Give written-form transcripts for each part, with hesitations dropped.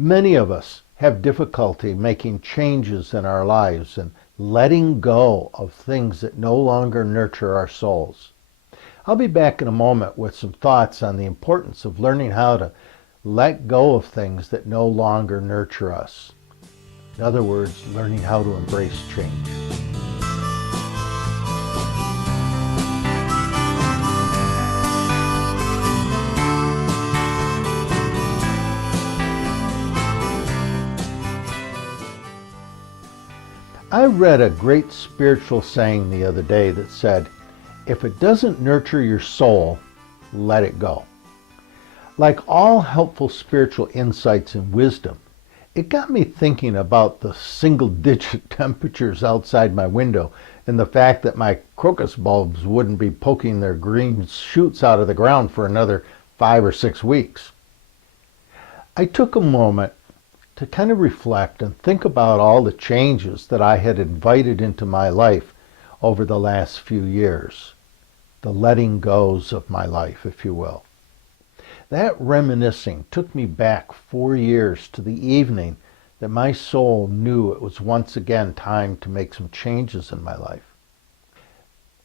Many of us have difficulty making changes in our lives and letting go of things that no longer nurture our souls. I'll be back in a moment with some thoughts on the importance of learning how to let go of things that no longer nurture us. In other words, learning how to embrace change. I read a great spiritual saying the other day that said, if it doesn't nurture your soul, let it go. Like all helpful spiritual insights and wisdom, it got me thinking about the single-digit temperatures outside my window and the fact that my crocus bulbs wouldn't be poking their green shoots out of the ground for another 5 or 6 weeks. I took a moment to kind of reflect and think about all the changes that I had invited into my life over the last few years. The letting goes of my life, if you will. That reminiscing took me back 4 years to the evening that my soul knew it was once again time to make some changes in my life.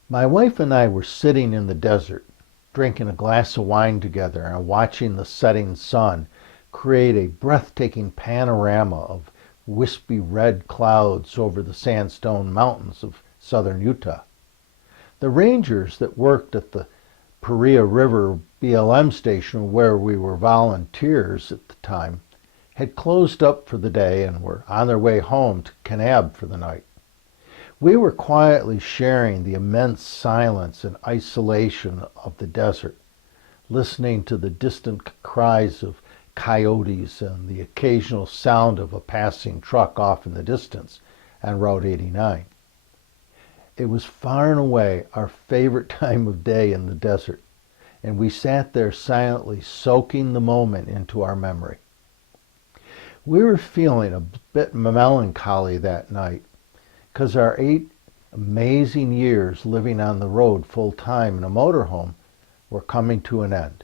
My wife and I were sitting in the desert, drinking a glass of wine together and watching the setting sun create a breathtaking panorama of wispy red clouds over the sandstone mountains of southern Utah. The rangers that worked at the Paria River BLM station where we were volunteers at the time had closed up for the day and were on their way home to Kanab for the night. We were quietly sharing the immense silence and isolation of the desert, listening to the distant cries of coyotes and the occasional sound of a passing truck off in the distance on Route 89. It was far and away our favorite time of day in the desert, and we sat there silently soaking the moment into our memory. We were feeling a bit melancholy that night because our 8 amazing years living on the road full time in a motorhome were coming to an end.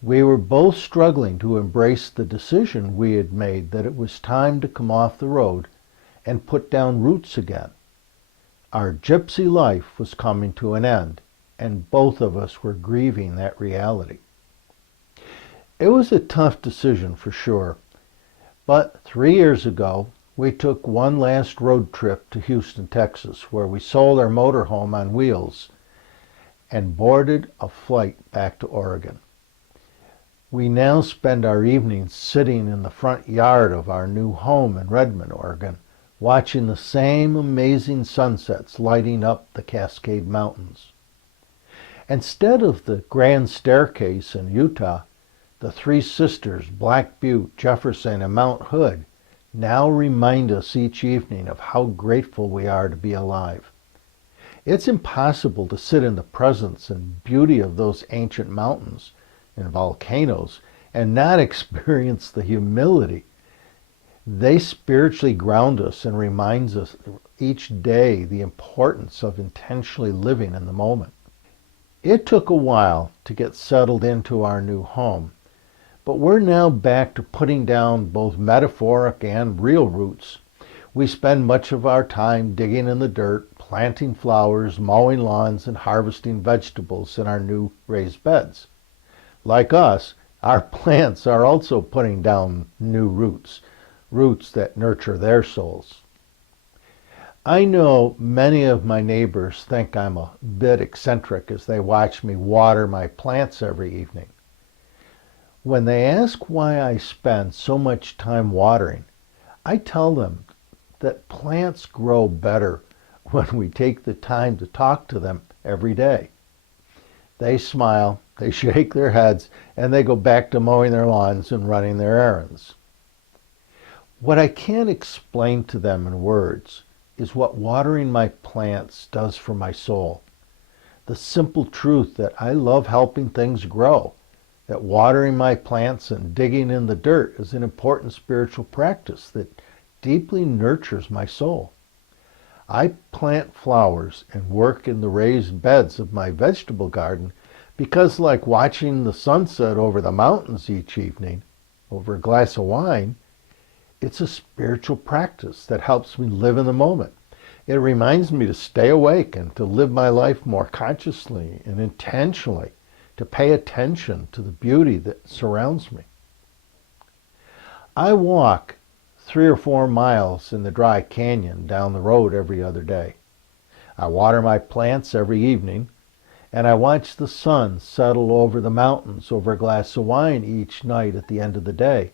We were both struggling to embrace the decision we had made that it was time to come off the road and put down roots again. Our gypsy life was coming to an end, and both of us were grieving that reality. It was a tough decision for sure, but 3 years ago, we took one last road trip to Houston, Texas, where we sold our motorhome on wheels and boarded a flight back to Oregon. We now spend our evenings sitting in the front yard of our new home in Redmond, Oregon, watching the same amazing sunsets lighting up the Cascade Mountains. Instead of the Grand Staircase in Utah, the Three Sisters, Black Butte, Jefferson, and Mount Hood now remind us each evening of how grateful we are to be alive. It's impossible to sit in the presence and beauty of those ancient mountains and volcanoes and not experience the humility. They spiritually ground us and reminds us each day the importance of intentionally living in the moment. It took a while to get settled into our new home, but we're now back to putting down both metaphoric and real roots. We spend much of our time digging in the dirt, planting flowers, mowing lawns, and harvesting vegetables in our new raised beds. Like us, our plants are also putting down new roots, roots that nurture their souls. I know many of my neighbors think I'm a bit eccentric as they watch me water my plants every evening. When they ask why I spend so much time watering, I tell them that plants grow better when we take the time to talk to them every day. They smile, they shake their heads, and they go back to mowing their lawns and running their errands. What I can't explain to them in words is what watering my plants does for my soul. The simple truth that I love helping things grow, that watering my plants and digging in the dirt is an important spiritual practice that deeply nurtures my soul. I plant flowers and work in the raised beds of my vegetable garden because, like watching the sunset over the mountains each evening, over a glass of wine, it's a spiritual practice that helps me live in the moment. It reminds me to stay awake and to live my life more consciously and intentionally, to pay attention to the beauty that surrounds me. I walk 3 or 4 miles in the dry canyon down the road every other day. I water my plants every evening, and I watch the sun settle over the mountains over a glass of wine each night at the end of the day,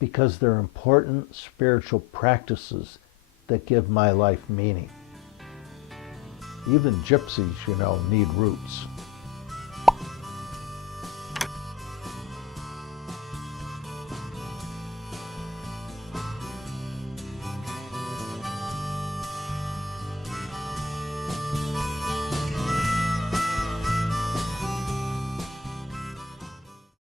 because they're important spiritual practices that give my life meaning. Even gypsies, need roots.